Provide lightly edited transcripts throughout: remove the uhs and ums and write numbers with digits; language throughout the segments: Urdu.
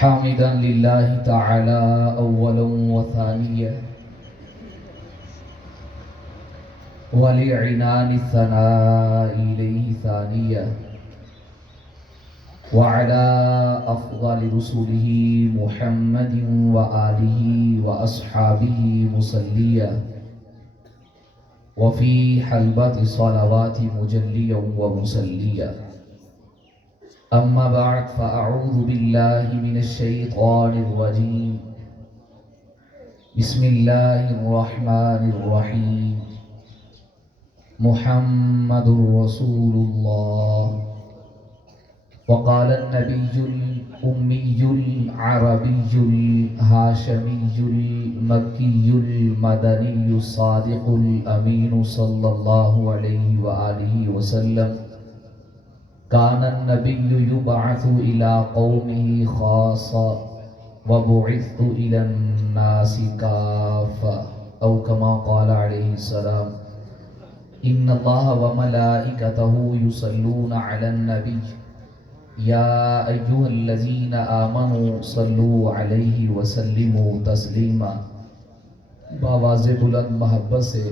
حامدا لله تعالى أولا وثانيا ولعنان الثناء إليه ثانيا وعلى أفضل رسله محمد وآله وأصحابه مصليا وفي حلبة صلوات مجليا ومسليا أما بعد فأعوذ بالله من الشيطان الرجيم بسم الله الرحمن الرحيم محمد رسول الله. وقال النبي الأمي العربي الهاشمي المكي المدني الصادق الأمين صلى الله عليه وآله وسلم كان النبي يبعث إلى قومه خاصة وبعثت إلى الناس كافة أو كما قال عليه السلام إن الله وملائكته يصلون على النبي يا أيها الذين آمنوا صلوا عليه وسلموا تسلیما. بآواز بلند محبت سے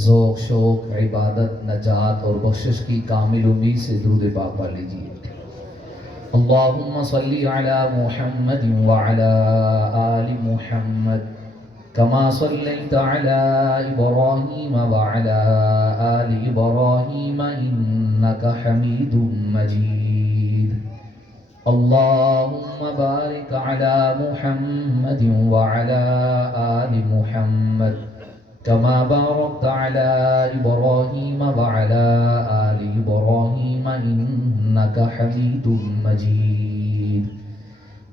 ذوق شوق عبادت نجات اور بخشش کی کامل امید سے درود پاک پڑھ لیجیے. اللہم صلی علی محمد وعلی آل محمد کما صلیت علی ابراہیم وعلی آل ابراہیم انک حمید مجید. اللہم بارک علی محمد وعلی آل محمد كما باركت على إبراهيم وعلى آل إبراهيم إنك حميد مجيد.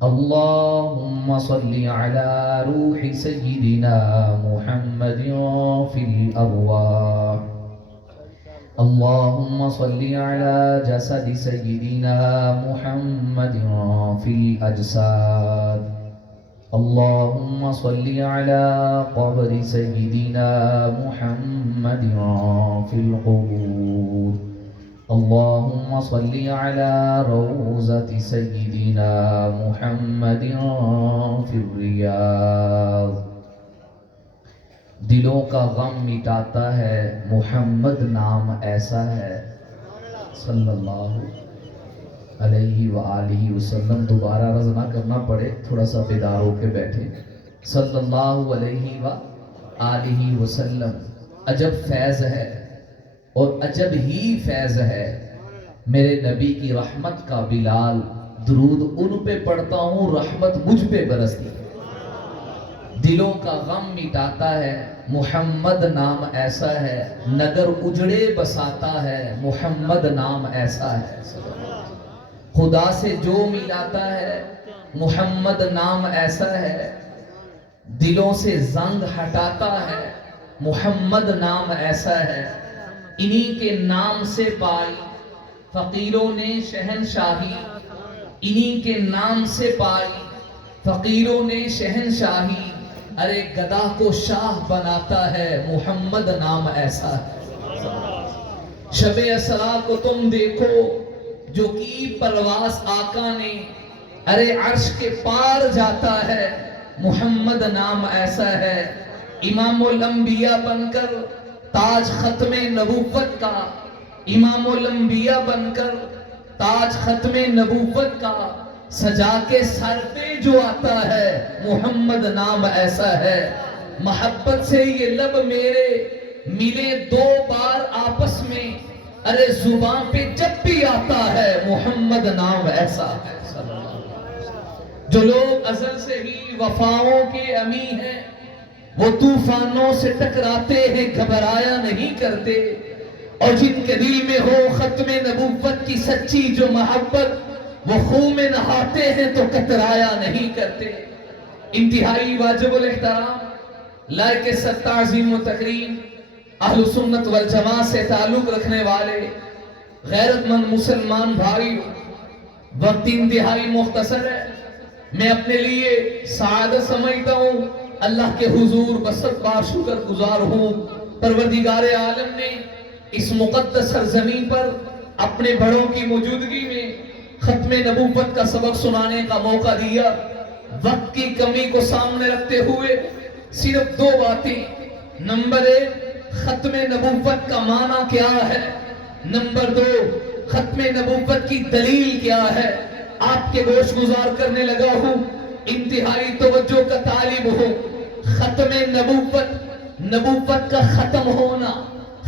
اللهم صل على روح سيدنا محمد في الأرواح. اللهم صل على جسد سيدنا محمد في الأجساد. اللهم صل على قبر سيدنا محمد في القبور. اللهم صل على روضة سيدنا محمد في الرياض. دلوں کا غم مٹاتا ہے محمد نام ایسا ہے صلی اللہ علیہ وآلہ وسلم. دوبارہ عرض نہ کرنا پڑے، تھوڑا سا بیدار ہو کے بیٹھے. صلی اللہ علیہ وآلہ وسلم. عجب فیض ہے اور عجب ہی فیض ہے. میرے نبی کی رحمت کا بلال، درود ان پہ پڑھتا ہوں رحمت مجھ پہ برستی. دلوں کا غم مٹاتا ہے محمد نام ایسا ہے. نگر اجڑے بساتا ہے محمد نام ایسا ہے. خدا سے جو ملاتا ہے محمد نام ایسا ہے. دلوں سے زنگ ہٹاتا ہے محمد نام ایسا ہے. انہی کے نام سے پائی فقیروں نے شہنشاہی. انہی کے نام سے پائی فقیروں نے شہنشاہی. ارے گدا کو شاہ بناتا ہے محمد نام ایسا ہے. شب اسرا کو تم دیکھو جو کی پرواز آقا نے. ارے عرش کے پار جاتا ہے محمد نام ایسا ہے. امام الانبیاء بن کر تاج ختم نبوت کا. امام الانبیاء بن کر تاج ختم نبوت کا سجا کے سر پہ جو آتا ہے محمد نام ایسا ہے. محبت سے یہ لب میرے ملے دو بار آپس میں. ارے زبان پہ جب بھی آتا ہے محمد نام ایسا ہے. جو لوگ ازل سے ہی وفاؤں کے امی ہیں وہ طوفانوں سے ٹکراتے ہیں گھبرایا نہیں کرتے. اور جن کے دل میں ہو ختم نبوت کی سچی جو محبت وہ خون میں نہاتے ہیں تو کترایا نہیں کرتے. انتہائی واجب الاحترام لائق ست تعظیم و تکریم اہل سنت والجماعت سے تعلق رکھنے والے غیرت مند مسلمان بھائی، وقت انتہائی مختصر ہے. میں اپنے لیے سعادت سمجھتا ہوں اللہ کے حضور بسط بار شکر گزار ہوں. پروردگار عالم نے اس مقدس سرزمین پر اپنے بڑوں کی موجودگی میں ختم نبوت کا سبق سنانے کا موقع دیا. وقت کی کمی کو سامنے رکھتے ہوئے صرف 2 باتیں. نمبر 1 ختم نبوت کا معنی کیا ہے. نمبر 2 ختم نبوت کی دلیل کیا ہے. آپ کے گوش گزار کرنے لگا ہوں, انتہائی توجہ کا طالب ہوں. ختم نبوت کا ختم ہونا.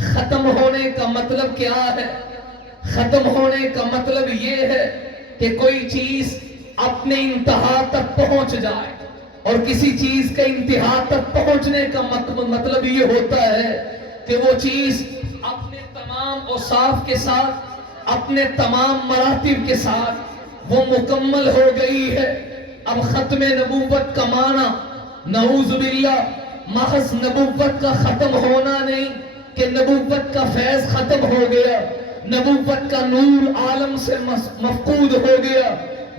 ختم ہونے کا مطلب کیا ہے؟ ختم ہونے کا مطلب یہ ہے کہ کوئی چیز اپنے انتہا تک پہنچ جائے. اور کسی چیز کے انتہا تک پہنچنے کا مطلب یہ ہوتا ہے کہ وہ چیز اپنے تمام اوصاف کے ساتھ, اپنے تمام مراتب کے ساتھ وہ مکمل ہو گئی ہے. اب ختم نبوت کا معنی نعوذ باللہ محض نبوت کا ختم ہونا نہیں کہ نبوت کا فیض ختم ہو گیا, نبوت کا نور عالم سے مفقود ہو گیا,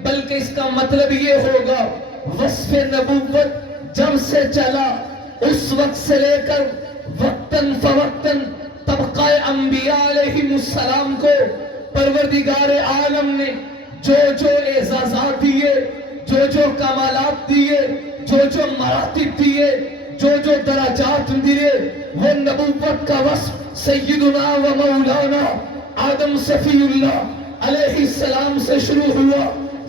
بلکہ اس کا مطلب یہ ہوگا وصف نبوت جب سے چلا اس وقت سے لے کر وقتاً فوقتاً طبقہ انبیاء علیہ السلام کو پروردگار عالم نے جو اعزازات دیے, جو کمالات دیے, جو مراتب دیے, جو درجات دیے, وہ نبوت کا وصف سیدنا و مولانا آدم صفی اللہ علیہ السلام سے شروع ہوا.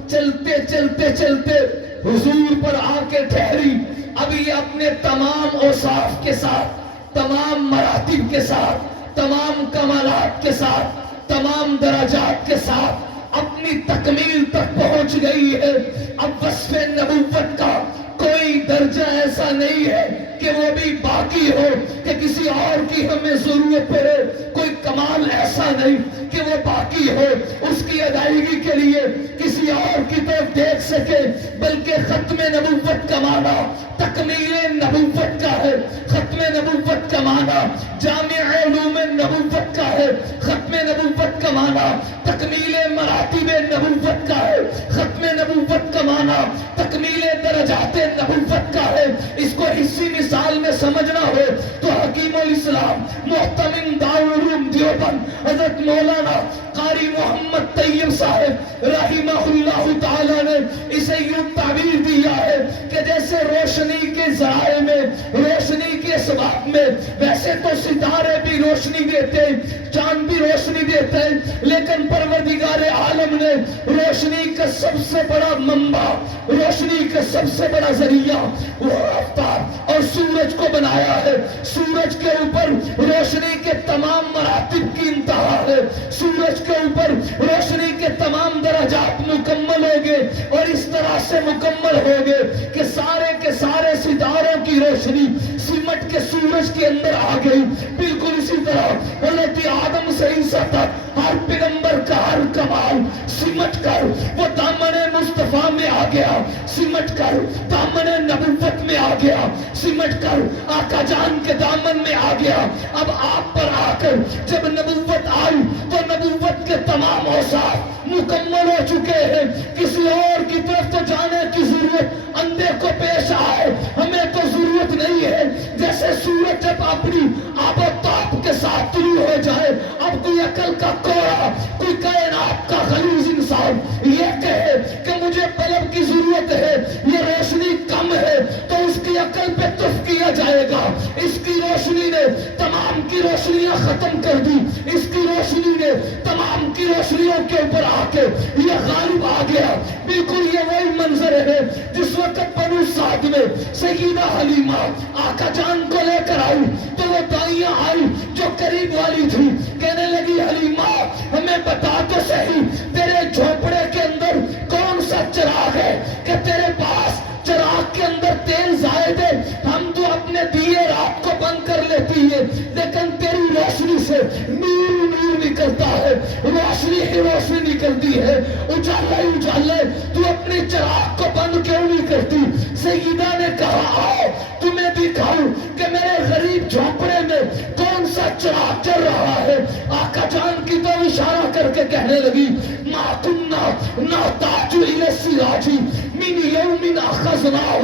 چلتے چلتے چلتے حضور پر آ کے ٹھہری. اب یہ اپنے تمام اوصاف کے ساتھ, تمام مراتب کے ساتھ, تمام کمالات کے ساتھ, تمام درجات کے ساتھ اپنی تکمیل تک پہنچ گئی ہے. اب وصف نبوت کا کوئی درجہ ایسا نہیں ہے کہ وہ بھی باقی ہو, کہ کسی اور کی ہمیں ضرورت پڑے. کوئی کمال ایسا نہیں کہ وہ باقی ہو, اس کی ادائیگی کے لیے کسی اور کی طرف دیکھ سکے, بلکہ ختم نبوت کا معنی تکمیل نبوت کا ہے. ختم نبوت کا معنی جامع علوم نبوت کا ہے. ختم نبوت کا معنی تکمیل مراتب نبوت کا ہے. ختم نبوت کا معنی تکمیل درجات نبوت کا ہے. اس کو حصی مثال میں سمجھنا ہو تو حکیم الاسلام محتمم دارالعلوم دیوبند حضرت مولانا قاری محمد طیب صاحب رحمہ اللہ تعالی نے اسے یوں تعبیر دیا ہے کہ جیسے روشنی کے ذرائع میں, روشنی کے اسباب میں, ویسے تو ستارے بھی روشنی دیتے, چاند بھی روشنی دیتے, لیکن پروردگار عالم نے روشنی کا سب سے بڑا منبع, روشنی کا سب سے بڑا ذریعہ وہ آفتاب اور سورج کو بنایا ہے. سورج کے اوپر روشنی کے تمام مراتب کی انتہا ہے. سورج کے اوپر روشنی کے تمام درجات مکمل ہو گئے, اور اس طرح سے مکمل ہو گئے کہ سارے کے سارے ستاروں کی روشنی سمٹ کے سورج کے اندر آ گئی. بالکل اسی طرح حضرت آدم سے عیسیٰ تک ہر پیغمبر کا ہر کمال سمٹ کر وہ دامن مصطفیٰ میں آ گیا, سمٹ کر دامن نبوت میں آ گیا, سمٹ کر آقا جان کے دامن میں آ گیا. اب آپ پر آ کر جب نبوت آئی تو نبوت کے تمام اوصاف مکمل ہو چکے ہیں. کسی اور کی طرف تو جانے کی ضرورت اندھے کو پیش آئے ہمیں تو ضرورت نہیں ہے. جیسے سورج جب اپنی آب و تاب کے ساتھ طلوع ہو جائے, اب کوئی عقل کا کوڑا, کوئی کائنات کا غلیظ انسان یہ کہے کہ مجھے بلب کی ضرورت ہے, یہ روشنی کم ہے, تو اس کی عقل پہ تف کیا جائے گا. اس کی روشنی نے تمام کی روشنیاں ختم کر دی, اس کی روشنی نے تمام کی روشنیوں کے اوپر آ کے یہ غالب آ گیا. بالکل یہ وہی منظر ہے جس وقت بنو سعد میں سیدہ حلیمہ آقا جان کو لے کر آئی تو وہ دائیاں آئی جو قریب والی تھی, کہنے لگی حلیمہ ہمیں بتا تو صحیح تیرے جھوپڑے کے اندر کون سا چراغ ہے کہ تیرے پاس چراغ کے اندر تیل زائد ہے. ہم تو اپنے دیے رات کو بند کر لیتی ہے, لیکن تیری روشنی سے نور نور نکلتا ہے, روشنی ہی روشنی نکلتی ہے, اجالا ہی اجالا ہے, تو اپنے چراغ کو بند کیوں نہیں کرتی؟ سیدہ نے کہا آؤ تمہیں دکھاؤں کہ میرے غریب جھونپڑے میں کون سا چراغ چل رہا ہے. آقا جان کی تو اشارہ کر کے کہنے لگی ما کننا نحتاج الی السراج من یوم اخذناہ,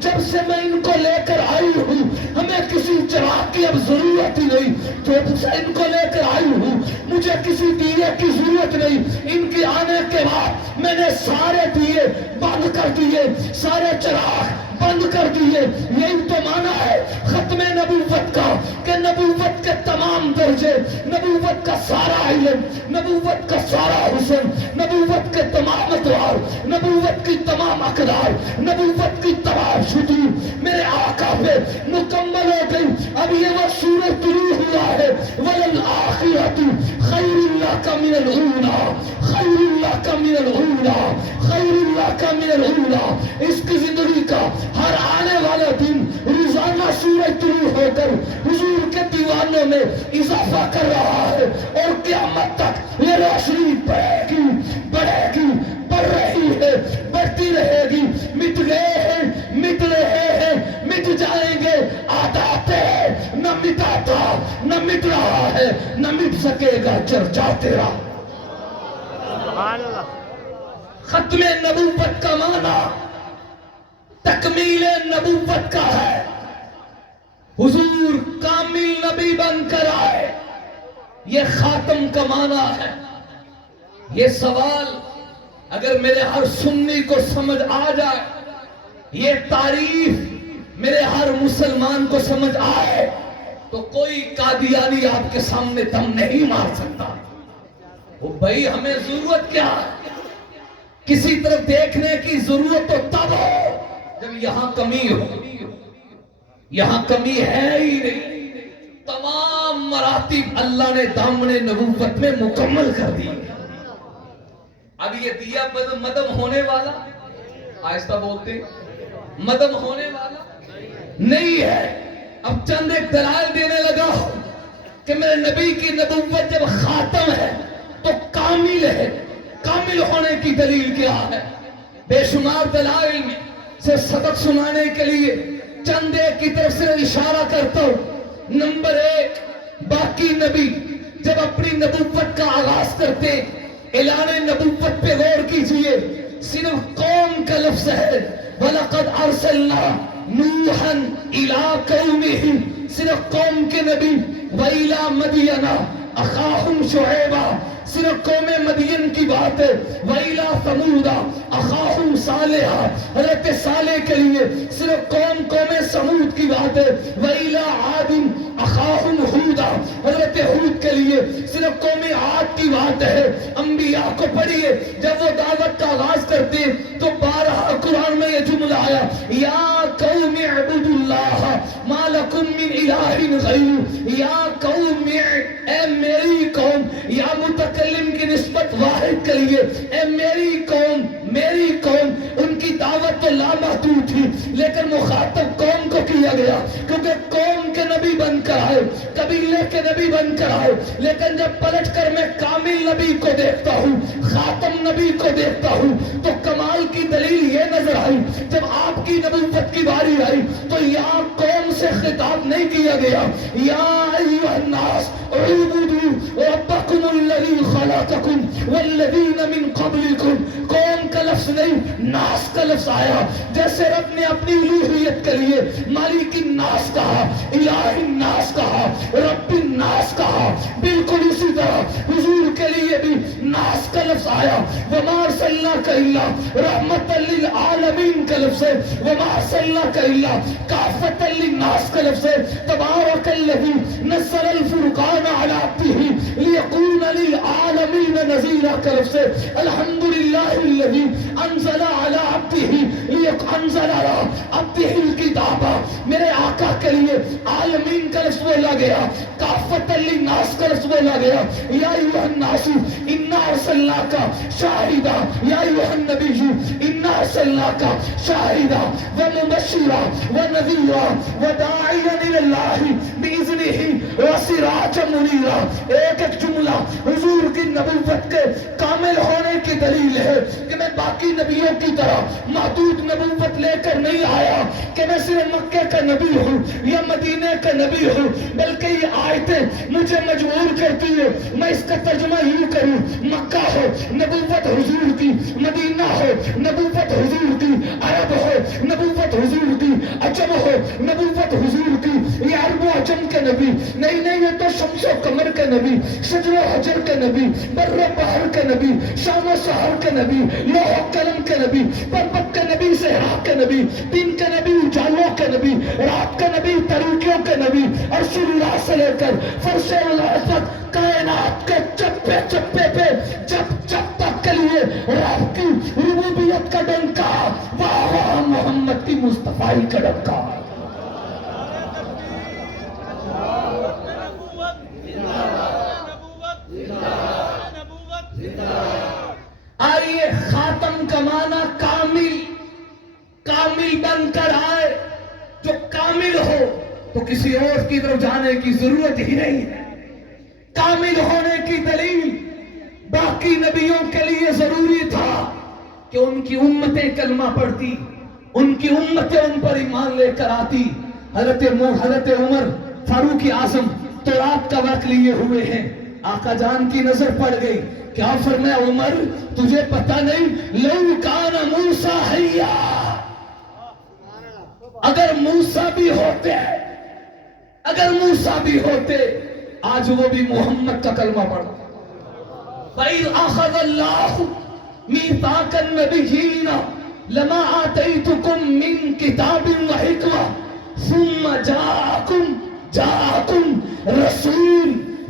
جب سے میں ان کو لے کر آئی ہوں ہمیں کسی چراغ کی اب ضرورت ہی نہیں, جب سے ان کو لے کر آئی ہوں مجھے مجھے کسی دیے کی ضرورت نہیں، ان کے آنے کے بعد میں نے سارے دیے بند کر دیے، سارے چراغ بند کر دیے۔ یہی تو معنی ہے ختم نبوت کا، کہ نبوت کے تمام درجے، نبوت کا سارا علم، نبوت کا سارا حسن، نبوت کے تمام اطوار، نبوت کی تمام اقدار، نبوت کی تمام شتور میرے آقا پہ مکمل ہو گئی۔ اب یہ وہ سورج طلوع ہوا ہے، وَلَلْآخِرَةُ خَيْرٌ لَكَ مِنَ الْأُولَىٰ، خَيْرٌ لَكَ مِنَ الْأُولَىٰ، خَيْرٌ لَكَ مِنَ الْأُولَىٰ۔ اس کی زندگی کا ہر آنے والا دن روزانہ سورج طلوع ہو کر حضور کے دیوانوں میں اضافہ کر رہا ہے، اور قیامت تک یہ روشنی بڑھے گی، بڑھے گی، بڑھ رہی ہے، بڑھتی رہے گی۔ مٹ گئے ہیں، مٹ رہے ہیں، مٹ جائیں گے، آتے ہیں، نہ مٹا تھا، نہ مٹ رہا ہے، نہ مٹ سکے گا چرچا تیرا۔ ختم نبوت کا معنی تکمیل نبوت کا ہے۔ حضور کامل نبی بن کر آئے، یہ خاتم کا معنی ہے۔ یہ سوال اگر میرے ہر سنی کو سمجھ آ جائے، یہ تعریف میرے ہر مسلمان کو سمجھ آئے، تو کوئی قادیانی آپ کے سامنے دم نہیں مار سکتا۔ وہ بھائی ہمیں ضرورت کیا ہے؟ کسی طرف دیکھنے کی ضرورت تو تب ہو جب یہاں کمی ہو۔ یہاں کمی ہے ہی نہیں، تمام مراتب اللہ نے دامن نبوت میں مکمل کر دی۔ اب یہ دیا مدم ہونے والا، آہستہ بولتے، مدم ہونے والا نہیں ہے۔ اب چند ایک دلائل دینے لگا ہو کہ میرے نبی کی نبوت جب خاتم ہے تو کامل ہے۔ کامل ہونے کی دلیل کیا ہے؟ بے شمار دلائل میں سے سبق سنانے کے لیے چند ایک کی طرف سے اشارہ کرتا ہوں۔ نمبر ایک، باقی نبی جب اپنی نبوت کا آغاز کرتے، اعلان نبوت پہ غور کیجئے، صرف قوم کا لفظ ہے۔ وَلَقَدْ أَرْسَلْنَا نُوحًا إِلَىٰ قَوْمِهِ، صرف قوم کے نبی۔ وَإِلَىٰ مَدْيَنَ أَخَاهُمْ شُعَيْبًا، صرف قوم مدین کی بات ہے۔ وَإِلَىٰ ثَمُودَ أَخَاهُمْ صَالِحًا، حضرت صالح کے لیے صرف قوم سمود کی بات ہے۔ وَإِلَىٰ عَادٍ أَخَاهُمْ هُودًا، حضرت ہود کے لیے صرف قوم عاد کی بات ہے۔ انبیاء کو پڑھیے، جب وہ دعوت کا آغاز کرتے تو بارہا قرآن میں یہ جملہ آیا، یا قوم اعبدوا اللہ ما لکم من الہ غیرہ۔ یا قوم، اے میری قوم، یا متکلم کی نسبت واحد کے لیے، اے میری قوم، میری قوم۔ ان کی دعوت تو لامحدود تھی، لیکن مخاطب قوم کو کیا گیا، کیونکہ قوم کے نبی بن کر آئے، قبیلے کے نبی بن کر آئے۔ لیکن جب پلٹ کر میں کامل نبی کو دیکھتا ہوں، خاتم نبی کو دیکھتا ہوں، تو کمال کی دلیل یہ نظر آئی، جب آپ کی نبوت کی باری آئی تو یہاں قوم سے خطاب نہیں کیا گیا، یا ایھا الناس اعبدوا ربکم الذی خلقکم والذین من قبلکم۔ قوم کا لفظ نہیں، ناس کا لفظ آیا، جیسے رب نے اپنی الوہیت کے لیے مالک الناس کہا، الہ الناس کہا، رب الناس کہا، بالکل اسی طرح حضور کے لیے بھی ناس کا لفظ آیا۔ وما ارسلناک الا رحمۃ للعالمین کا لفظ ہے، وما ارسلناک الا کافۃ للناس کا لفظ ہے۔ تبارک الذی نزل الفرقان علی عبدہ لیکون للعالمین نذیرا کا لفظ ہے۔ الحمدللہ الذی انزل علی عبدہ انزل علی عبدہ الکتاب، میرے آقا کے لیے عالمین کا لفظ بولا گیا، کافۃ للناس کا لفظ بولا گیا۔ یا ایھا الناس انا ارسلناک شاہدا، یا ایھا النبی انا ارسلناک شاہدا ومبشرا ونذیرا وداعیا الی اللہ باذنہ وسراجا منیرا۔ ایک ایک جملہ حضور کی نبوت کے کامل ہونے کی دلیل ہے کہ میں باقی نبیوں کی طرح محدود نبوت لے کر نہیں آیا کہ میں صرف مکے کا نبی ہوں یا مدینے کا نبی ہوں، بلکہ یہ آیتیں مجھے مجبور کرتی ہے میں اس کا ترجمہ یوں کروں، مکہ ہو نبوت حضور کی، مدینہ ہو نبوت حضور کی، عرب ہو نبوت حضور کی، عجم ہو نبوت حضور کی، یہ عرب و عجم کے نبی، نہیں نہیں یہ تو شمس و قمر کے نبی، شجر و حجر کے نبی، بر و بحر کے نبی، شام و سحر کے نبی، لوح و قلم کے نبی، پربت کے نبی، صحرا کے نبی، دن کے نبی، اجالوں کے نبی، رات کے نبی، تاریکیوں کے نبی، عرش اللہ سے لے کر فرش اللہ تک کائنات کے چپے چپے پہ جب جب تک کے لیے رب کی ربوبیت کا ڈنکا، واہ واہ محمد کی مصطفی کا ڈنکا۔ آئیے خاتم کا معنی کامل، کامل بن کر آئے۔ جو کامل ہو تو کسی اور کی طرف جانے کی ضرورت ہی نہیں ہے۔ کامل ہونے کی دلیل باقی نبیوں کے لیے ضروری تھا کہ ان کی امتیں کلمہ پڑھتی، ان کی امتیں ان پر ایمان لے کر آتی۔ حضرت عمر فاروق اعظم تورات کا ورق لیے ہوئے ہیں، آقا جان کی نظر پڑ گئی، کیا فرمایا عمر تجھے پتہ نہیں لو کان موسیٰ حیا، اگر موسیٰ بھی ہوتے، اگر موسیٰ بھی ہوتے آج وہ بھی محمد کا کلمہ پڑھتا۔ وَإِذْ أَخَذَ اللَّهُ مِيثَاقَ النَّبِيِّينَ لَمَا آتَيْتُكُم مِّن كِتَابٍ وَحِكْمَةٍ ثُمَّ جَاءَكُم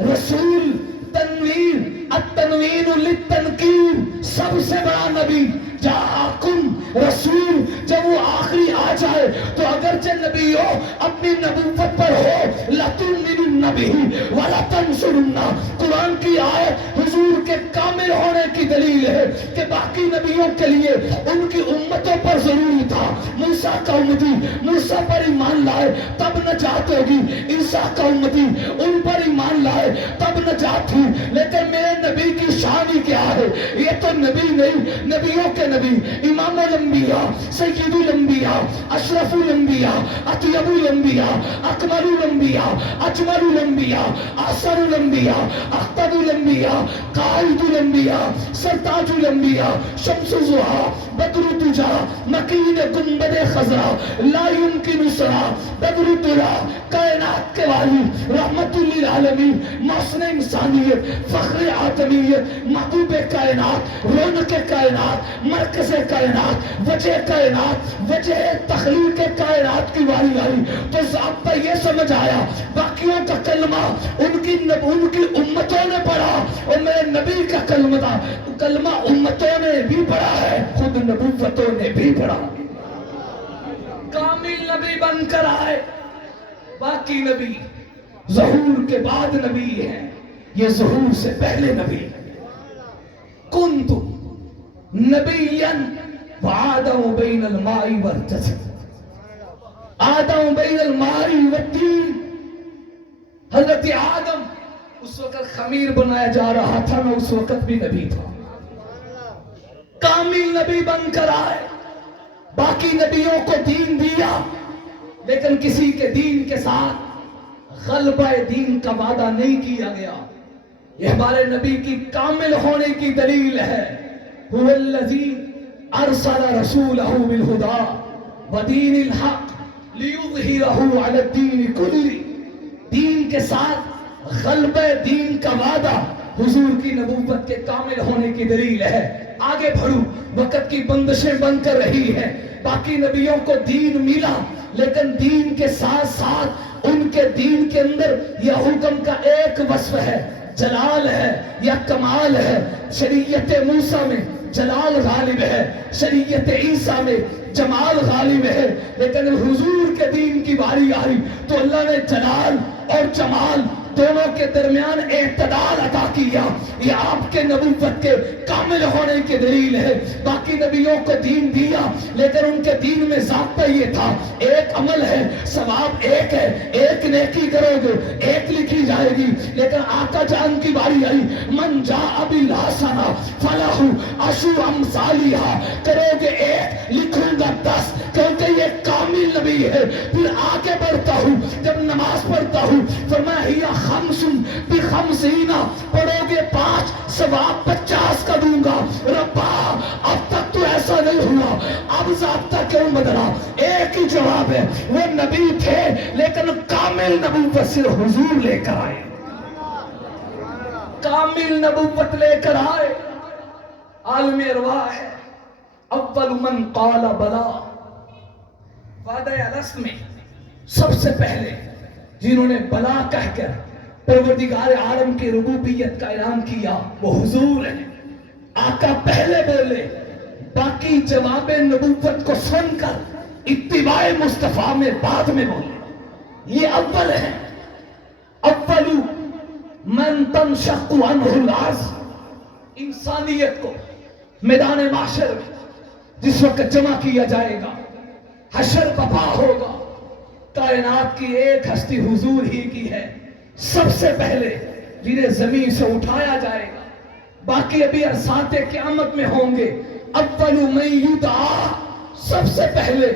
رسول تنوین، التنوین للتنکیر، سب سے بڑا نبی جاءکم رسول، جب وہ آخری آ جائے تو اگرچہ نبی ہو اپنی نبوت پر ہو، لَتُؤْمِنُنَّ بِهِ وَلَتَنْصُرُنَّهُ، قرآن کی آیت حضور کے کامل ہونے کی دلیل ہے کہ باقی نبیوں کے لیے ان کی امتوں پر ضروری تھا۔ موسیٰ کا امتی موسیٰ پر ایمان لائے تب نجات ہوگی، عیسیٰ کا امتی ان پر ایمان لائے تب نجات تھی، لیکن میرے نبی کی شان ہی کیا ہے؟ یہ تو نبی نہیں، نبیوں کے نبی، امام الانبیاء، سید الانبیاء، اشرف الانبیاء، اطیب الانبیاء، اکمل الانبیاء، اجمل الانبیاء، احسن الانبیاء، اختر الانبیاء، قائد الانبیاء، سرتاج الانبیاء، شمس الضحیٰ، بدر الدجا، مکین گنبد خضرا، لا یمکن سرا، بدر الدجا، کائنات کے والی، رحمت للعالمین، محسن انسانیت، فخر آدمیت، محبوب کائنات، رونق کائنات، مرکز کائنات، وجہ کائنات، وجہ تخلیق کائنات کی واری آئی تو ضابطہ یہ سمجھ آیا باقیوں کا کلمہ ان کی امتوں نے پڑھا اور میرے نبی کا کلمہ امتوں نے بھی پڑھا ہے، خود نبوتوں نے بھی پڑھا۔ کامل نبی بن کر آئے، باقی نبی ظہور کے بعد نبی ہیں، یہ ظہور سے پہلے نبی۔ کنت نبیاً وآدم بین الماء والجسد، آدم بین الماء والدین، حضرت آدم اس وقت خمیر بنایا جا رہا تھا، میں اس وقت بھی نبی تھا۔ کامل نبی بن کر آئے، باقی نبیوں کو دین دیا لیکن کسی کے دین کے ساتھ غلبہ دین کا وعدہ نہیں کیا گیا۔ یہ ہمارے نبی کی کامل ہونے کی دلیل ہے۔ هو الذی ارسل رسولہ بالہدی ودین الحق لیظہرہ علی الدین کلہ، دین کے ساتھ غلبہ دین کا وعدہ حضور کی نبوت کے کامل ہونے کی دلیل ہے۔ آگے بڑھو، وقت کی بندشیں بن کر رہی ہیں، باقی نبیوں کو دین ملا لیکن دین کے ساتھ ساتھ ان کے دین کے اندر یہ حکم کا ایک وصف ہے، جلال ہے یا کمال ہے۔ شریعت موسیٰ میں جلال غالب ہے، شریعت عیسیٰ میں جمال غالب ہے، لیکن حضور کے دین کی باری آئی تو اللہ نے جلال اور جمال دونوں کے درمیان اعتدال عطا کیا۔ یہ آپ کے نبوت کے کامل ہونے کی دلیل ہے۔ باقی نبیوں کو دین دیا لیکن ان کے دین میں ضابطہ یہ تھا، ایک عمل ہے، ثواب ایک ہے، ایک نیکی کرو گے ایک لکھی جائے گی، لیکن آقا جان کی باری آئی، من جاء بالحسنہ فلہ عشر امثالہا، کرو گے ایک لکھوں گا 10، کیونکہ یہ کامل نبی ہے۔ پھر آگے بڑھتا ہوں، جب نماز پڑھتا ہوں فرمایا ہی خمس بخمسین، پڑھو گے 5 ثواب 50 کا دوں گا۔ ربا اب تک تو ایسا نہیں ہوا، اب ضابطہ کیوں بدلا؟ ایک ہی جواب ہے، وہ نبی تھے لیکن کامل نبوت سے حضور لے کر آئے، کامل نبوت لے کر آئے۔ عالم ارواح ہے، اول من قال بلا، وعدہ الست میں سب سے پہلے جنہوں نے بلا کہہ کر پروردگار عالم کی ربوبیت کا اعلان کیا وہ حضور ہیں۔ آقا پہلے بولے، باقی جواب نبوت کو سن کر اتباع مصطفیٰ میں بعد میں بولے۔ یہ اول ہے، اول من تنشق عنہ الارض۔ انسانیت کو میدان محشر میں جس وقت جمع کیا جائے گا، حشر بپا ہوگا، کائنات کی ایک ہستی حضور ہی کی ہے، سب سے پہلے جنہیں زمین سے اٹھایا جائے گا، باقی ابھی عرصات قیامت میں ہوں گے۔ اول من یدعا، سب سے پہلے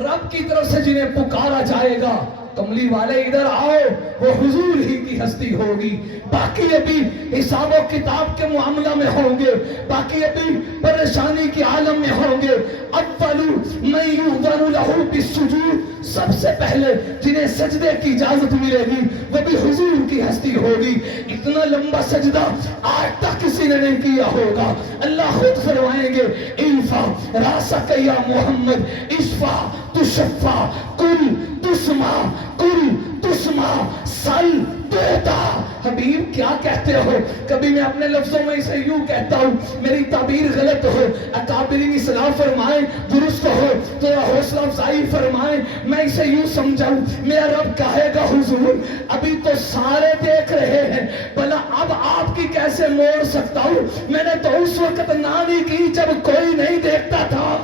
رب کی طرف سے جنہیں پکارا جائے گا، کملی والے ادھر آؤ، وہ حضور ہی کی ہستی ہوگی۔ باقی ابھی حساب و کتاب کے معاملہ میں ہوں گے، باقی ابھی پریشانی کے عالم میں ہوں گے۔ اول من یؤذن لہ بالسجود، سب سے پہلے جنہیں سجدے کی اجازت ملے گی وہ بھی حضور کی ہستی ہوگی۔ اتنا لمبا سجدہ آج تک کسی نے نہیں کیا ہوگا۔ اللہ خود فرمائیں گے، ارفع راسک یا محمد، اشفع تشفع، کل تسمع، کل تسمع، سل توتا۔ حبیب کیا کہتے ہو؟ کبھی میں اپنے لفظوں میں اسے یوں کہتا ہوں، میری تعبیر غلط ہو، اکابرین اصلاح فرمائیں، درست ہو تو حوصلہ افزائی فرمائیں، میں اسے یوں سمجھاؤں، میرا رب کہے گا حضور ابھی تو سارے دیکھ رہے ہیں، بھلا اب آپ کی کیسے موڑ سکتا ہوں؟ میں نے تو اس وقت نانی کی جب کوئی نہیں دیکھتا تھا،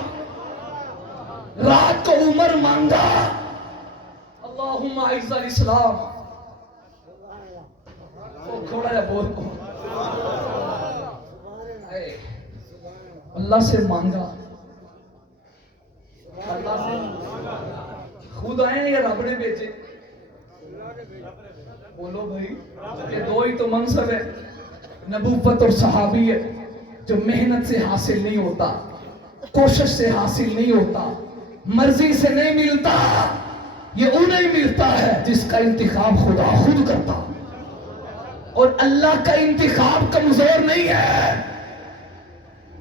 رات کو عمر مانگا، اللہم اعز الاسلام، کھوڑا یا بول اللہ سے مانگا، اللہ سے خود آئے یا رب نے بھیجے؟ بولو بھائی، یہ دو ہی تو منصب ہے، نبوت اور صحابیت، جو محنت سے حاصل نہیں ہوتا، کوشش سے حاصل نہیں ہوتا، مرضی سے نہیں ملتا، یہ انہیں ملتا ہے جس کا انتخاب خدا خود کرتا، اور اللہ کا انتخاب کمزور نہیں ہے۔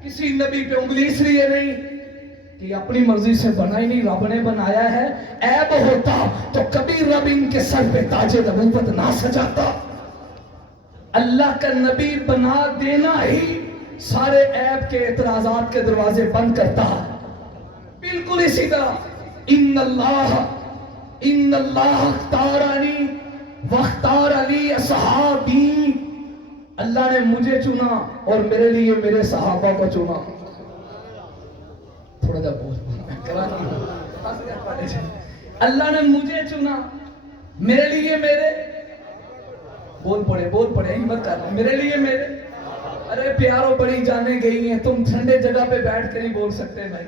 کسی نبی پہ انگلی اس لیے نہیں کہ اپنی مرضی سے بنا ہی نہیں، رب نے بنایا ہے، عیب ہوتا تو کبھی رب ان کے سر پہ تاج نبوت نہ سجاتا۔ اللہ کا نبی بنا دینا ہی سارے عیب کے اعتراضات کے دروازے بند کرتا ہے۔ بالکل اسی طرح ان اللہ اختارنی واختار علی اصحابی، اللہ نے مجھے چنا اور میرے لیے میرے صحابہ کو چنا۔ تھوڑا جا بول، اللہ نے مجھے چنا، میرے لیے میرے، بول پڑے ہمت کر لیں، میرے لیے میرے، ارے پیاروں بڑی جانے گئی ہیں، تم ٹھنڈے جگہ پہ بیٹھ کر ہی بول سکتے بھائی،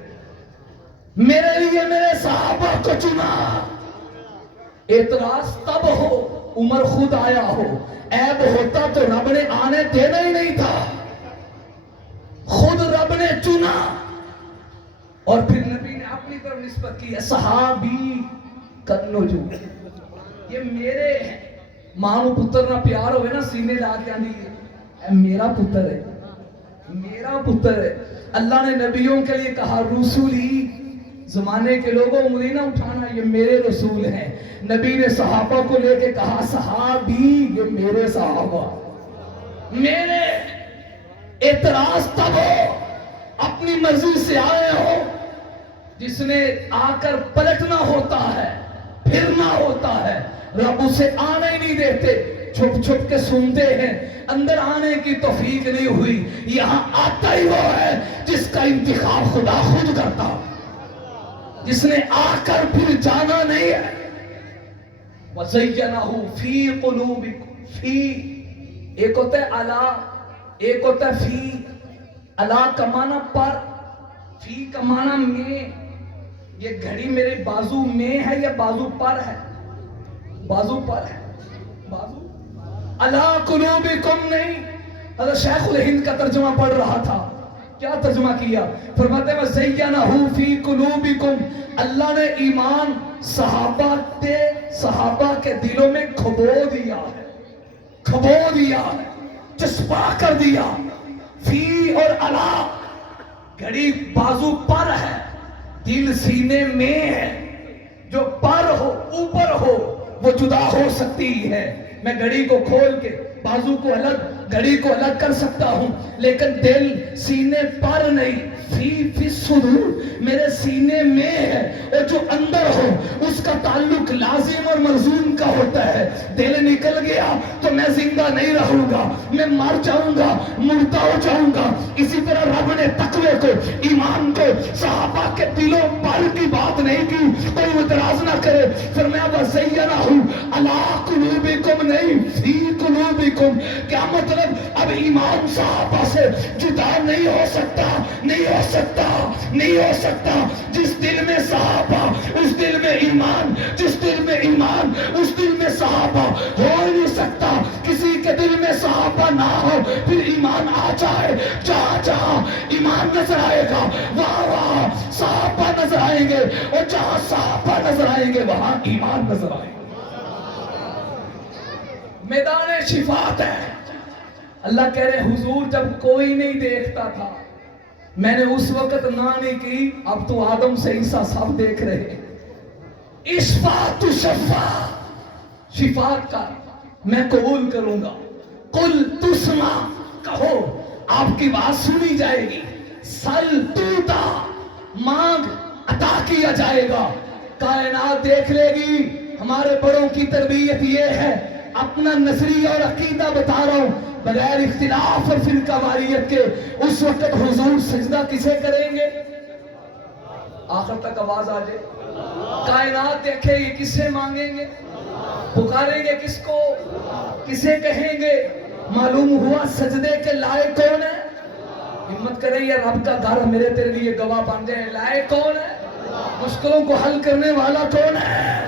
میرے لیے میرے صحابہ کو چنا۔ اعتراض تب ہو عمر خود آیا ہو، عیب ہوتا تو رب نے آنے دینا ہی نہیں تھا، خود رب نے چنا اور پھر نبی نے اپنی طرف نسبت کی، صحابی کنوجو، یہ میرے ہیں۔ ماں نو پتر نہ پیار ہوئے نا، سینے لا کے آندھی اے میرا پتر ہے، میرا پتر ہے۔ اللہ نے نبیوں کے لیے کہا رسولی، زمانے کے لوگوں انگلی نہ اٹھانا، یہ میرے رسول ہیں۔ نبی نے صحابہ کو لے کے کہا صحابی، یہ میرے صحابہ، میرے۔ اعتراض تب ہو اپنی مرضی سے آئے ہو، جس نے آ کر پلٹنا ہوتا ہے، پھرنا ہوتا ہے، رب اسے آنے ہی نہیں دیتے، چھپ چھپ کے سنتے ہیں، اندر آنے کی توفیق نہیں ہوئی۔ یہاں آتا ہی وہ ہے جس کا انتخاب خدا خود کرتا، جس نے آ کر پھر جانا نہیں ہے۔ وَزَيَّنَهُ فِي قُلُوبِكُمْ، فی ایک ہوتا ہے علا، ایک ہوتا ہے فی۔ علا کا معنی پر، فی کا معنی میں۔ یہ گھڑی میرے بازو میں ہے یا بازو پر ہے؟ بازو پر ہے، بازو۔ علا قلوبکم نہیں، حضرت شیخ الہند کا ترجمہ پڑھ رہا تھا، کیا ترجمہ کیا؟ فرماتے ہیں وَزَيَّنَهُ فِي قُلُوبِكُمْ، اللہ نے ایمان صحابہ کے دلوں میں کھبو دیا ہے، کھبو دیا ہے، چسپا کر دیا۔ فی اور علا، گھڑی بازو پر ہے، دل سینے میں ہے، جو پر ہو اوپر ہو وہ جدا ہو سکتی ہے۔ میں گھڑی کو کھول کے بازو کو الگ، گھڑی کو الگ کر سکتا ہوں، لیکن دل سینے پر نہیں۔ فی صدور، میرے سینے میں ہے، اور جو اندر ہو اس کا تعلق لازم اور ملزوم کا ہوتا ہے۔ دل نکل گیا تو میں زندہ نہیں رہوں گا، میں مر جاؤں گا، مردہ ہو جاؤں گا۔ اسی طرح رب نے تقوی کو، ایمان کو صحابہ کے دلوں پر کی بات نہیں کی، کوئی اعتراض نہ کرے۔ فرمایا وَزَيَّنَهُ عَلَىٰ قُلُوبِكُمْ نہیں، فِي قُلُوبِكُمْ۔ کیا مطلب؟ اب ایمان صحابہ سے جدا نہیں ہو سکتا، نہیں ہو سکتا، نہیں ہو سکتا۔ جس دل میں صحابہ اس دل میں ایمان، جس دل میں ایمان اس دل میں صحابہ ہو نہیں سکتا۔ کسی کے دل میں صحابہ نہ ہو پھر ایمان آ جائے، جہاں جہاں ایمان نظر آئے گا وہاں وہاں صحابہ نظر آئیں گے، اور جہاں صحابہ نظر آئیں گے وہاں ایمان نظر آئے گا۔ میدان شفاعت ہے۔ اللہ کہہ رہے حضور جب کوئی نہیں دیکھتا تھا میں نے اس وقت نہ نہیں کی، اب تو آدم سے عیسیٰ سب دیکھ رہے ہیں۔ اشفاع تشفع، شفاعت کا میں قبول کروں گا۔ قل تسمع، کہو آپ کی بات سنی جائے گی۔ سل توتا، مانگ عطا کیا جائے گا۔ کائنات دیکھ لے گی۔ ہمارے بڑوں کی تربیت یہ ہے، اپنا نظریہ اور عقیدہ بتا رہا ہوں، بغیر اختلاف اور فرقہ واریت کے۔ اس وقت حضور سجدہ کسے کریں گے؟ آخر تک آواز آ جائے۔ کائنات دیکھے گی، کسے مانگیں گے؟ پکاریں گے کس کو؟ کسے کہیں گے؟ معلوم ہوا سجدے کے لائق کون ہے؟ ہمت کریں یہ رب کا گھر میرے تیرے لیے گواہ بن جائے، لائق کون ہے؟ مشکلوں کو حل کرنے والا کون ہے؟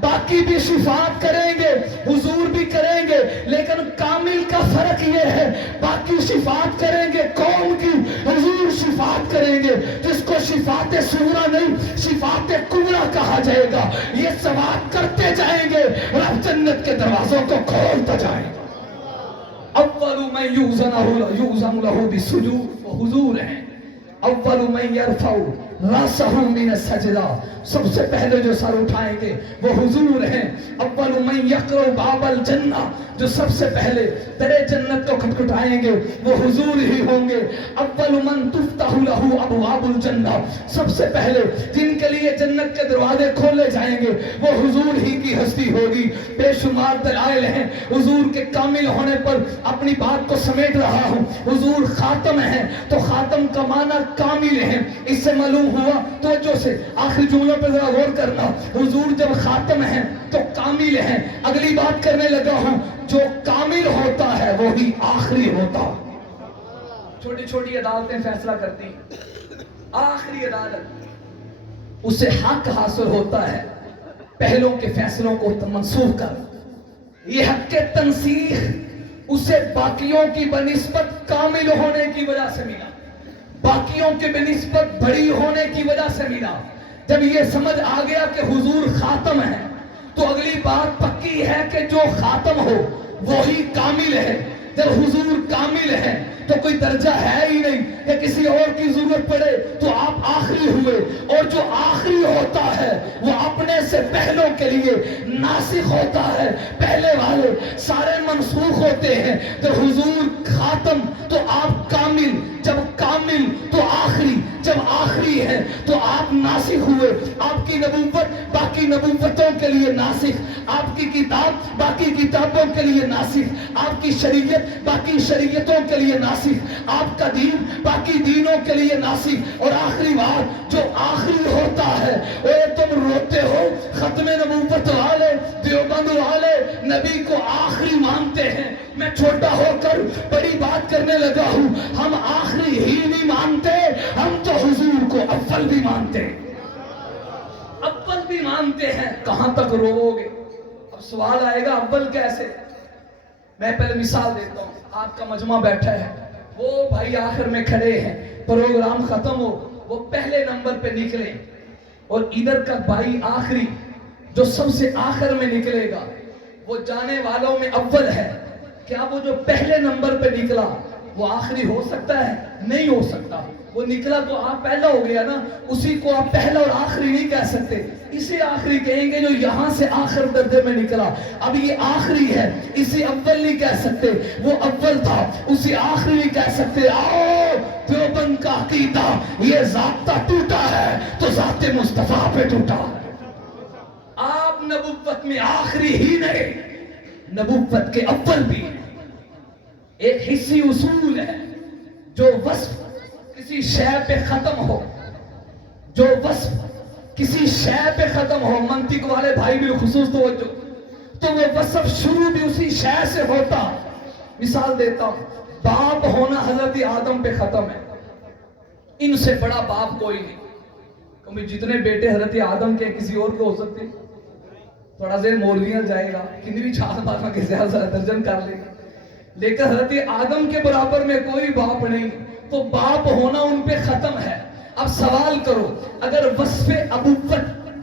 باقی بھی شفاعت کریں گے، حضور بھی کریں گے، لیکن کامل کا فرق یہ ہے، باقی شفاعت کریں گے قوم کی، حضور شفاعت کریں گے جس کو شفاعت صغریٰ نہیں شفاعت کبریٰ کہا جائے گا۔ یہ ثواب کرتے جائیں گے، رب جنت کے دروازوں کو کھولتا جائے گا۔ اول من یؤذن له بالسجود، وہ حضور ہیں۔ اول من یرفع راسہ من السجدہ، سب سے پہلے جو سر اٹھائیں گے وہ حضور ہیں۔ اول من یقرع باب الجنہ، جو سب سے پہلے در جنت کو کھٹکھٹائیں گے وہ حضور ہی ہوں گے۔ اول من تفتح له ابواب الجنہ، سب سے پہلے جن کے لیے جنت کے دروازے کھولے جائیں گے وہ حضور ہی کی ہستی ہوگی۔ بے شمار دلائل ہیں حضور کے کامل ہونے پر، اپنی بات کو سمیٹ رہا ہوں۔ حضور خاتم ہیں تو خاتم کا معنی کامل ہے، اس سے معلوم ہوا توجہ سے آخری جملوں پہ ذرا غور کرنا۔ حضور جب خاتم ہیں تو کامل ہیں۔ اگلی بات کرنے لگا ہوں، جو کامل ہوتا ہے وہی آخری ہوتا۔ چھوٹی چھوٹی عدالتیں فیصلہ کرتی ہیں، آخری عدالت اسے حق حاصل ہوتا ہے پہلوں کے فیصلوں کو منسوخ کر۔ یہ حق کے تنسیخ اسے باقیوں کی بنسبت کامل ہونے کی وجہ سے ملا، باقیوں کے بنسبت بڑی ہونے کی وجہ سے ملا۔ جب یہ سمجھ آ گیا کہ حضور خاتم ہے تو اگلی بات پکی ہے کہ جو خاتم ہو وہی کامل ہے۔ جب حضور کامل ہے تو کوئی درجہ ہے ہی نہیں کہ کسی اور کی ضرورت پڑے تو آپ آخری ہوئے، اور جو آخری ہوتا ہے وہ اپنے سے پہلوں کے لیے ناسخ ہوتا ہے، پہلے والے سارے منسوخ ہوتے ہیں۔ جب حضور خاتم تو آپ کامل، جب کامل تو آخری، جب آخری ہے تو آپ ناسخ ہوئے۔ آپ کی نبوت باقی نبوتوں کے لیے ناسخ، آپ کی کتاب باقی کتابوں کے لیے ناسخ، آپ کی شریعت باقی شریعتوں کے لیے ناسخ، آپ کا دین باقی دینوں کے لیے ناسخ۔ اور آخری بات جو آخری ہوتا ہے، اے تم روتے ہو ختم نبوت والے، دیوبند والے نبی کو آخری مانتے ہیں، میں چھوٹا ہو کر بڑی بات کرنے لگا ہوں۔ ہم آخری ہی نہیں مانتے، ہم تو حضور کو اول بھی مانتے ہیں، اول بھی مانتے ہیں۔ کہاں تک رو گے؟ اب سوال آئے گا اول کیسے؟ میں پہلے مثال دیتا ہوں۔ آپ کا مجمع بیٹھا ہے، وہ بھائی آخر میں کھڑے ہیں، پروگرام ختم ہو، وہ پہلے نمبر پہ نکلے، اور ادھر کا بھائی آخری جو سب سے آخر میں نکلے گا وہ جانے والوں میں اول ہے۔ کیا وہ جو پہلے نمبر پہ نکلا وہ آخری ہو سکتا ہے؟ نہیں ہو سکتا۔ وہ نکلا تو آپ پہلا ہو گیا نا، اسی کو آپ پہلا اور آخری نہیں کہہ سکتے، اسے آخری کہیں گے جو یہاں سے آخر درجے میں نکلا۔ اب یہ آخری ہے، اسے اول نہیں کہہ سکتے، وہ اول تھا، اسے آخری نہیں کہہ سکتے۔ آؤ دیوبند کا عقیدہ، یہ ضابطہ ٹوٹا ہے تو ذات مصطفیٰ پہ ٹوٹا ہے۔ آپ نبوت میں آخری ہی نہیں، نبوت کے اول بھی ہیں۔ ایک حصی اصول ہے، جو وصف کسی شے پہ ختم ہو، جو وصف کسی شے پہ ختم ہو، منطق والے بھائی بالخصوص توجہ، تو وہ وصف شروع بھی اسی شے سے ہوتا۔ مثال دیتا ہوں، باپ ہونا حضرت آدم پہ ختم ہے، ان سے بڑا باپ کوئی نہیں، کیونکہ جتنے بیٹے حضرت آدم کے کسی اور کو ہو سکتے، تھوڑا ذہن مولویاں جائے گا، کتنی بھی چھال مارنا کے زیادہ درجن کر لے گا، لیکن حضرت آدم کے برابر میں کوئی باپ نہیں، تو باپ ہونا ان پہ ختم ہے۔ اب سوال کرو، اگر وصف ابوت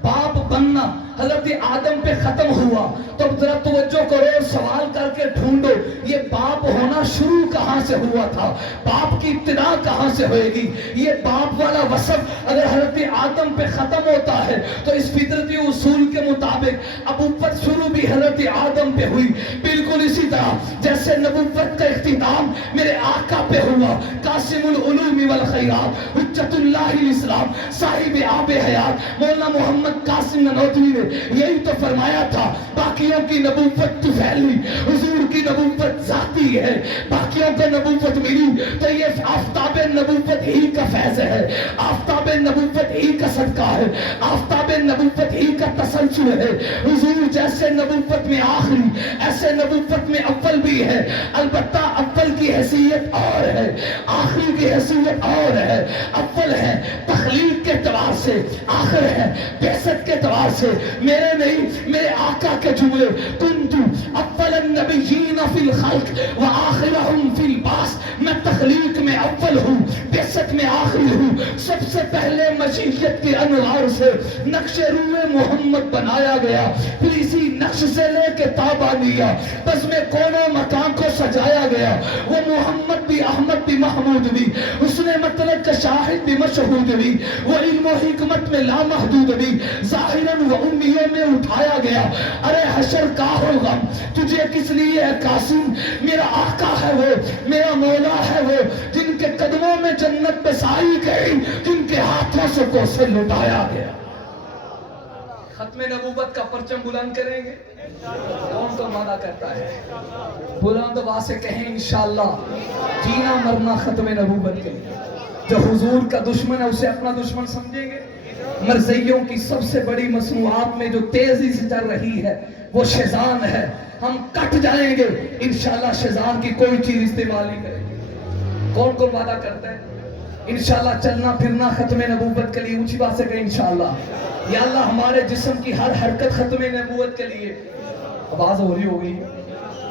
باپ بننا حضرت آدم پہ ختم ہوا تو اب ذرا توجہ کرو، سوال کر کے ڈھونڈو یہ باپ ہونا شروع کہاں سے ہوا تھا، باپ کی ابتدا کہاں سے ہوئے گی۔ یہ باپ والا وصف اگر حضرت آدم پہ ختم ہوتا ہے تو اس فطرتی اصول کے مطابق ابوت شروع بھی حضرت آدم پہ ہوئی، بالکل اسی طرح جیسے نبوت کا اختتام میرے آقا پہ ہوا، قاسم العلوم والخیرات، حجت اللہ الاسلام، صاحب آب حیات مولانا محمد قاسم ننوتوی نے یہی تو فرمایا تھا، باقیوں کی نبوت طفیلی، حضور کی نبوت ذاتی ہے، باقیوں کو نبوت ملی تو یہ آفتاب نبوت ہی کا فیض ہے، آفتاب نبوت ہی کا صدقہ ہے، آفتاب نبوت ہی کا تسلسل ہے۔ حضور جیسے نبوت میں آخری ایسے نبوت میں اول بھی ہے، البتہ اول کی حیثیت اور ہے، آخری کی حیثیت اور ہے۔ اول ہے تخلیق کے اعتبار سے، آخر ہے بعثت کے اعتبار سے۔ میرے نہیں، میرے آقا کے جملے، کنتو اول النبیین فی الخلق وآخرہم فی البعث، میں تخلیق میں اول ہوں، بعثت میں آخری ہوں۔ سب سے پہلے مشیت کے انوار سے نقش روح محمد بنایا گیا، پھر اسی نقش سے لے کے تابانیہ بس میں کونوں مکان کو سجایا گیا۔ وہ محمد بھی، احمد بھی، محمود بھی، حسن مطلب کا شاہد بھی، مشہود بھی، وہ علم و حکمت میں لامحدود بھی، ظاہراً و امیوں میں اٹھایا گیا۔ ارے حشر کا ہو غم تجھے کس لیے ہے قاسم، میرا آقا ہے وہ، میرا مولا ہے وہ، جن کے قدموں میں جنت بسائی گئی، جن کے ہاتھوں سے کوسے لٹایا گیا۔ ختم نبوت کا پرچم بلند کریں گے؟ کون تو وعدہ کرتا ہے؟ بلند آواز سے کہیں انشاءاللہ، جینا مرنا ختم نبوت کے لیے۔ جو حضور کا دشمن ہے اسے اپنا دشمن سمجھیں گے؟ مرزائیوں کی سب سے بڑی مصنوعات میں جو تیزی سے چل رہی ہے وہ شیزان ہے، ہم کٹ جائیں گے انشاءاللہ، شیزان کی کوئی چیز استعمال نہیں کریں گے۔ کون کون وعدہ کرتا ہے؟ انشاءاللہ چلنا پھرنا ختم نبوت کے لیے، اونچی بات سے کہیں انشاءاللہ۔ یا اللہ ہمارے جسم کی ہر حرکت ختم نبوت کے لیے۔ آواز ہو رہی ہوگی،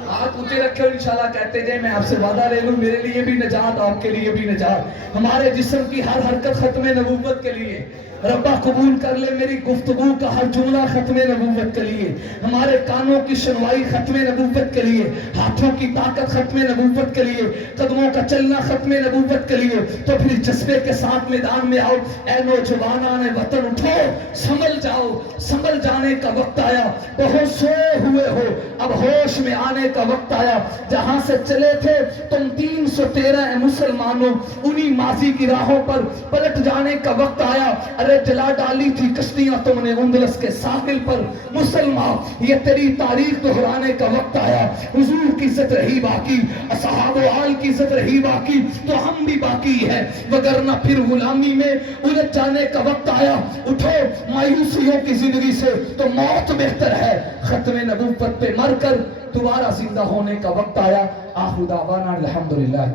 ہاتھ اونچے رکھے اور انشاءاللہ کہتے جائیں میں آپ سے وعدہ لے لوں، میرے لیے بھی نجات، آپ کے لیے بھی نجات، ہمارے جسم کی ہر حرکت ختم نبوت کے لیے۔ ربا قبول کر لے میری گفتگو کا ہر جملہ ختم نبوت کے لیے، ہمارے کانوں کی سنوائی ختم نبوت کے لیے، ہاتھوں کی طاقت ختم نبوت کے لیے، قدموں کا چلنا ختم نبوت کے لیے۔ تو پھر جذبے کے ساتھ میدان میں آؤ، اے نوجوانان وطن اٹھو، سنبھل جاؤ، سنبھل جانے کا وقت آیا، بہت سوئے ہوئے ہو اب ہوش میں آنے کا وقت آیا۔ جہاں سے چلے تھے تم 313 مسلمانوں، انہی ماضی کی راہوں پر پلٹ جانے کا وقت آیا۔ ارے جلا ڈالی تھی کشتیاں تم نے اندلس کے ساحل پر، مسلمان یہ تیری تاریخ دہرانے کا وقت آیا۔ حضور کی عزت رہی باقی، اصحاب و آل کی عزت رہی باقی، تو ہم بھی باقی ہے، وگرنہ پھر غلامی میں الجھ جانے کا وقت آیا۔ اٹھو مایوسیوں کی زندگی سے تو موت بہتر ہے، ختم نبوت پہ مر کر دوبارہ زندہ ہونے کا وقت آیا۔ آخر دعوانا الحمدللہ۔